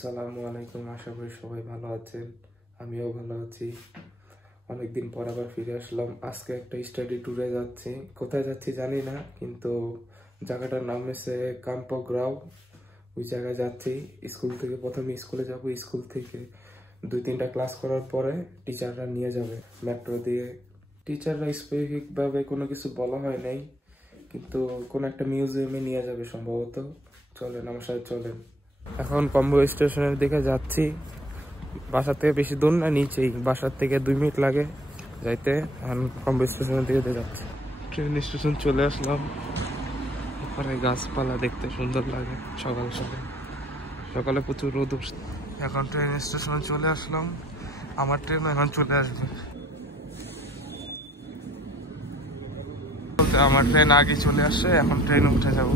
আসসালামু আলাইকুম, আশা করি সবাই ভালো আছেন। আমিও ভালো আছি। অনেকদিন পর আবার ফিরে আসলাম। আজকে একটা স্টাডি ট্যুরে যাচ্ছি। কোথায় যাচ্ছি জানি না, কিন্তু জায়গাটার নাম হচ্ছে কাম্পগ্রাও। ওই জায়গায় যাচ্ছি। স্কুল থেকে প্রথমে স্কুলে যাব, স্কুল থেকে 2-3টা ক্লাস করার পরে টিচাররা নিয়ে যাবে মেট্রো দিয়ে। টিচাররা স্পেসিফিকভাবে কোনো কিছু বলা হয় নাই, কিন্তু কোনো একটা মিউজিয়ামে নিয়ে যাবে সম্ভবত। চলেন আমার সাথে চলেন। এখন কম্বো স্টেশনের দিকে যাচ্ছি। বাসার থেকে বেশি দূর না, নিচেই। বাসার থেকে 2 মিনিট লাগে যাইতে। এখন কম্বো স্টেশনের দিকে যাচ্ছি। ট্রেন স্টেশন চলে আসলাম। ওপরে গাছপালা দেখতে সুন্দর লাগে। সকাল সকাল সকালে প্রচুর রোদ উঠছে। এখন ট্রেন স্টেশনে চলে আসলাম। আমার ট্রেন এখন চলে আসবে। আমার ট্রেন আগে চলে আসছে, এখন ট্রেনে উঠে যাবো।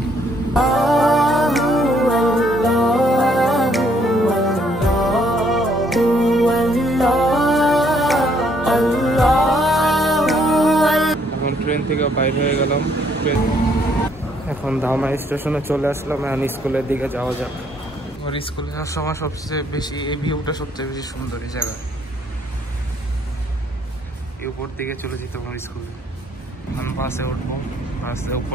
এখন ট্রেন থেকে বাইর হয়ে গেলাম। এখন ধামা স্টেশনে চলে আসলাম। এখন স্কুলের দিকে যাওয়া যাক। আমার স্কুলে যাওয়ার সময় সবচেয়ে বেশি এই ভিউটা সবচেয়ে বেশি সুন্দর এই জায়গায়। এই উপর দিকে চলে যেতে আমার স্কুলে। এখন বাসে উঠবো। বাসে উপর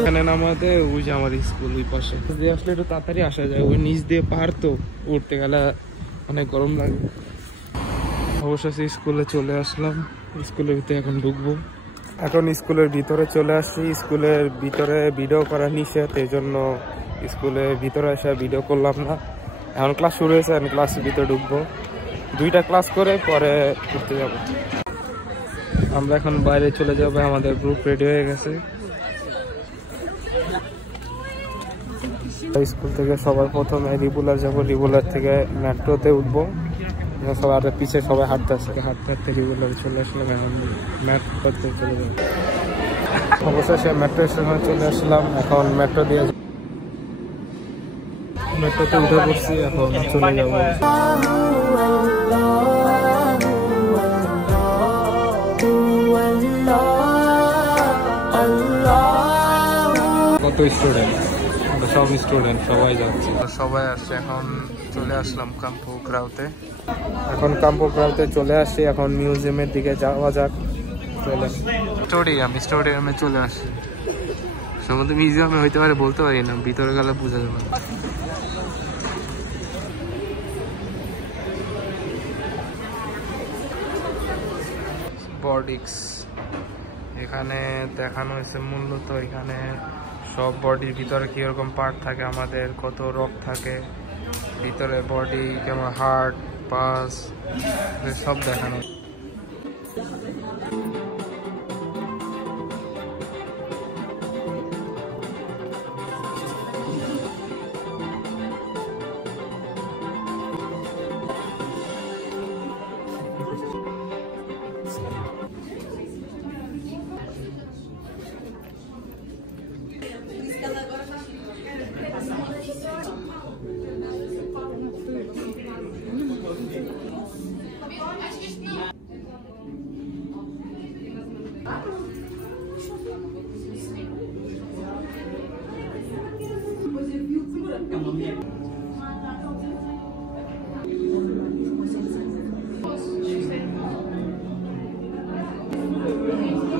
এখানে নামাতে ওই যে আমার স্কুল ওই পাশে দিয়ে আসলে একটু তাড়াতাড়ি আসা যায়। ওই নিচ দিয়ে পাহাড় তো, উঠতে গেলে অনেক গরম লাগে। অবশ্যই স্কুলে চলে আসলাম। স্কুলের ভিতরে এখন ঢুকবো। এখন স্কুলের ভিতরে চলে আসছি। স্কুলের ভিতরে ভিডিও করা নিষেধ, এই জন্য স্কুলের ভিতরে এসে ভিডিও করলাম না। এখন ক্লাস শুরু হয়েছে, এখন ক্লাসের ভিতরে ঢুকবো। 2টা ক্লাস করে পরে ঘুরতে যাব। আমরা এখন বাইরে চলে যাব। আমাদের গ্রুপ রেডি হয়ে গেছে। স্কুল থেকে সবার প্রথমে রিবুলার যাবো। রিবুলার থেকে মেট্রোতে উঠবো। সবার পিছিয়ে সবাই হাঁটতে হাঁটতে রিবুলার চলে আসলাম। এখন মেট্রোতে চলে যাবো। অবশেষে মেট্রো স্টেশনে চলে আসলাম। এখন মেট্রো দিয়ে মেট্রোতে উঠে পড়ছি। এখন চলে যাবো। কত স্টুডেন্ট, সব স্টুডেন্ট সবাই যাচ্ছে, সবাই আসছে। এখন চলে আসলাম কাম্পগ্রাওতে। এখন কাম্পগ্রাওতে চলে আসছি। এখন মিউজিয়ামের দিকে যাওয়া যাক। চলেন। স্টেডিয়ামে চলে আসছি। সম্ভবত মিউজিয়ামে হইতে পারে, বলতে পারি না, ভিতরে গেলে বোঝা যাবে। বডিক্স এখানে দেখানো হয়েছে। মূলত এখানে সব বডির ভিতরে কিরকম পার্ট থাকে, আমাদের কত রোগ থাকে ভিতরে, বডি কেমন, হার্ট, পাস, সব দেখানো।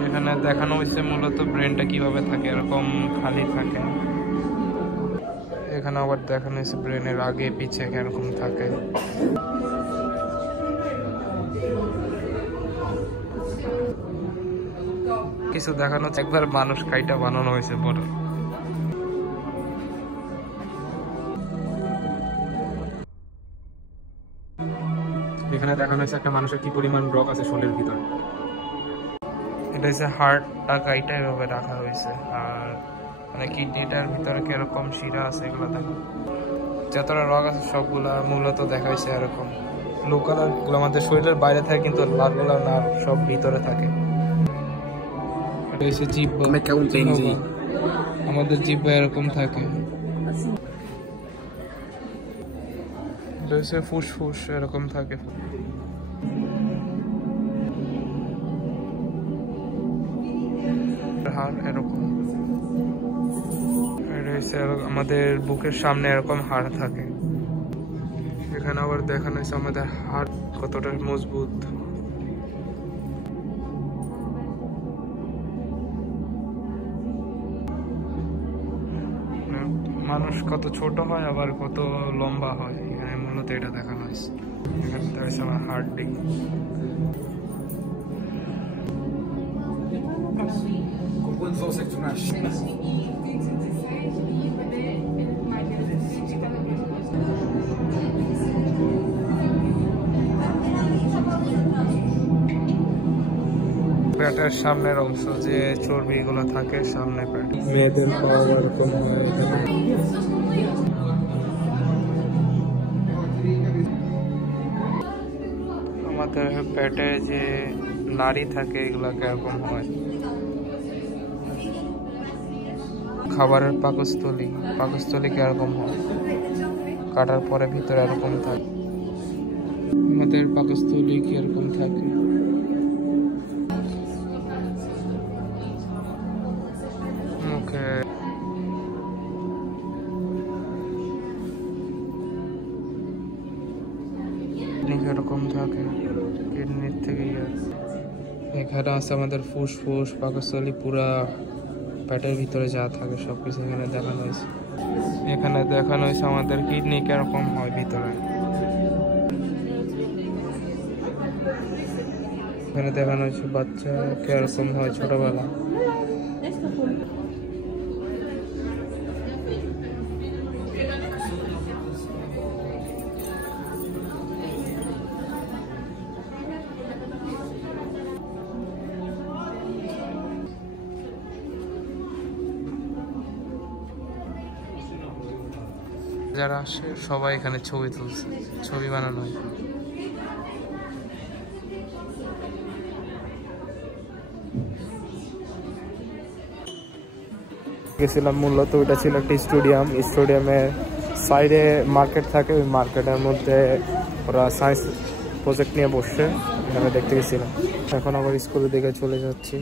এখানে দেখানো হয়েছে মূলত ব্রেনটা কিভাবে থাকে, এরকম খালি থাকে। এখানে আবার দেখানো হয়েছে ব্রেনের আগে পিছে এরকম থাকে। কিছু দেখানো হচ্ছে একবার মানুষ কাইটা বানানো হয়েছে বড়। এখানে দেখানো হয়েছে একটা মানুষের কি পরিমাণ রোগ আছে শরীরের ভিতরে। এটা হচ্ছে হার্টটা কাইটা এভাবে রাখা হয়েছে। আর মানে কিডনিটার ভিতরে কিরকম শিরা আছে এগুলো দেখো। যতটা রোগ আছে সবগুলা মূলত দেখা হয়েছে এরকম। ব্লু কালার গুলো আমাদের শরীরের বাইরে থাকে, কিন্তু লালগুলা না, সব ভিতরে থাকে। এটা হচ্ছে জিহ্বা। আমাদের জিহ্বা এরকম থাকে। এটা হচ্ছে ফুসফুস, এরকম থাকে। হাড় এরকম। আমাদের বুকের সামনে এরকম হাড় থাকে। এখানে আবার দেখানো হয়েছে আমাদের হাড় কতটা মজবুত। মানুষ কত ছোট হয় আবার কত লম্বা হয়, এখানে মূলত এটা দেখানো হয়েছে। এখানে রয়েছে আমার হাড্ডি। পেটের সামনের অংশ যে চর্বি গুলো থাকে সামনে পেট, মেয়েদের পাওয়া এরকম হয়। আমাদের পেটে যে নাড়ি থাকে এগুলা কিরকম হয়। খাবারের পাকস্থলী কিরকম হয়, কাটার পরে ভিতরে এরকম থাকে। আমাদের পাকস্থলী কিরকম থাকে। মুখে এরকম থাকে, কিডনির থেকে। এখানে আছে আমাদের ফুসফুস, পাকস্থলী, পুরা পেটের ভিতরে যা থাকে সবকিছু এখানে দেখানো হয়েছে। এখানে দেখানো হয়েছে আমাদের কিডনি কিরকম হয় ভিতরে। এখানে দেখানো হয়েছে বাচ্চা কিরকম হয় ছোটবেলা। যারা আসে সবাই এখানে ছবি তুলছে, ছবি বানানো হয়। গেছিলাম মূলত ওইটা ছিল একটা স্টেডিয়ামের সাইডে মার্কেট থাকে, ওই মার্কেটের মধ্যে ওরা সায়েন্স প্রজেক্ট নিয়ে বসছে, এখানে দেখতে গেছিলাম। এখন আবার স্কুলের দিকে চলে যাচ্ছি।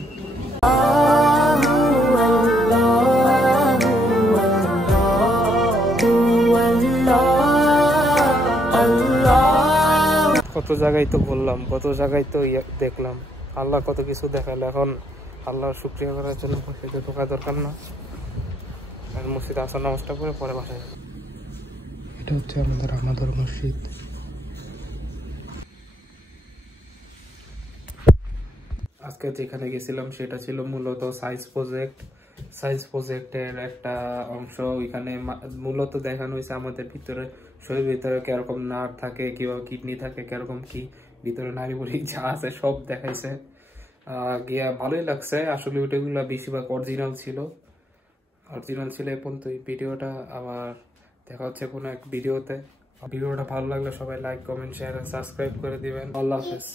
কত জায়গায় তো বললাম, কত জায়গায় তো দেখলাম, আল্লাহ কত কিছু দেখালো। এখন আল্লাহর শুকরিয়া করার জন্য মসজিদে ঢোকা দরকার না, মসজিদে আসার নামাজটা করে পরে বাসায়। এটা হচ্ছে আমাদের মসজিদ। আজকে যেখানে গেছিলাম সেটা ছিল মূলত সায়েন্স প্রজেক্টের একটা অংশ। ওইখানে মূলত দেখানো হয়েছে আমাদের ভিতরে, শরীরের ভিতরে কিরকম নার্ভ থাকে, কিভাবে কিডনি থাকে, কিরকম কি ভিতরে নারী বলি যা আছে সব দেখাইছে। গিয়া ভালোই লাগছে। আসলে ওইটাগুলো বেশিরভাগ অরিজিনাল ছিল। এই পর্যন্ত এই ভিডিওটা। আবার দেখা হচ্ছে কোনো এক ভিডিওতে। ভিডিওটা ভালো লাগলে সবাই লাইক, কমেন্ট, শেয়ার, সাবস্ক্রাইব করে দিবেন। আল্লাহ হাফেজ।